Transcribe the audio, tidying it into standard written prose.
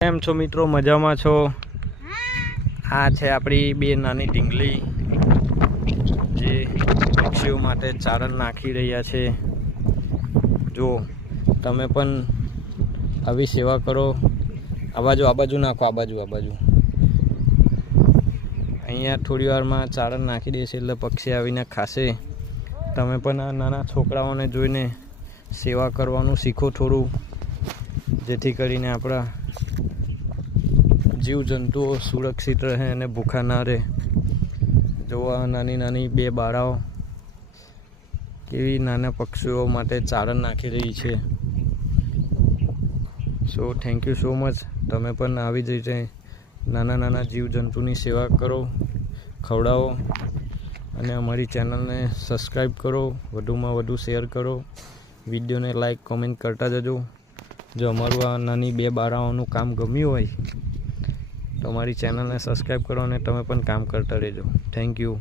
કેમ છો મિત્રો? મજામાં છો? આ છે આપણી બે નાની ઢીંગલી જે પક્ષીઓ માટે ચારણ નાખી રહ્યા છે. જો તમે પણ આવી સેવા કરો. આ બાજુ નાખો, આ બાજુ અહીંયા થોડી વારમાં ચારણ નાખી દેશે એટલે પક્ષી આવીને ખાશે. તમે પણ આ નાના છોકરાઓને જોઈને સેવા કરવાનું શીખો થોડું, જેથી કરીને આપણા જીવજંતુઓ સુરક્ષિત રહે અને ભૂખા ના રહે. જોવા નાની બે બાળાઓ કેવી નાના પક્ષીઓ માટે ચારણ નાખી રહી છે. So thank you so much. તમે પણ આવી જ રીતે નાના જીવજંતુની સેવા કરો, ખવડાવો અને અમારી ચેનલને સબસ્ક્રાઈબ કરો, વધુમાં વધુ શેર કરો, વિડીયોને લાઈક કોમેન્ટ કરતા જજો. જો અમારું આ નાની બે બાળાઓનું કામ ગમ્યું હોય તો અમારી ચેનલને સબસ્ક્રાઈબ કરો અને તમે પણ કામ કરતા રહેજો. Thank you.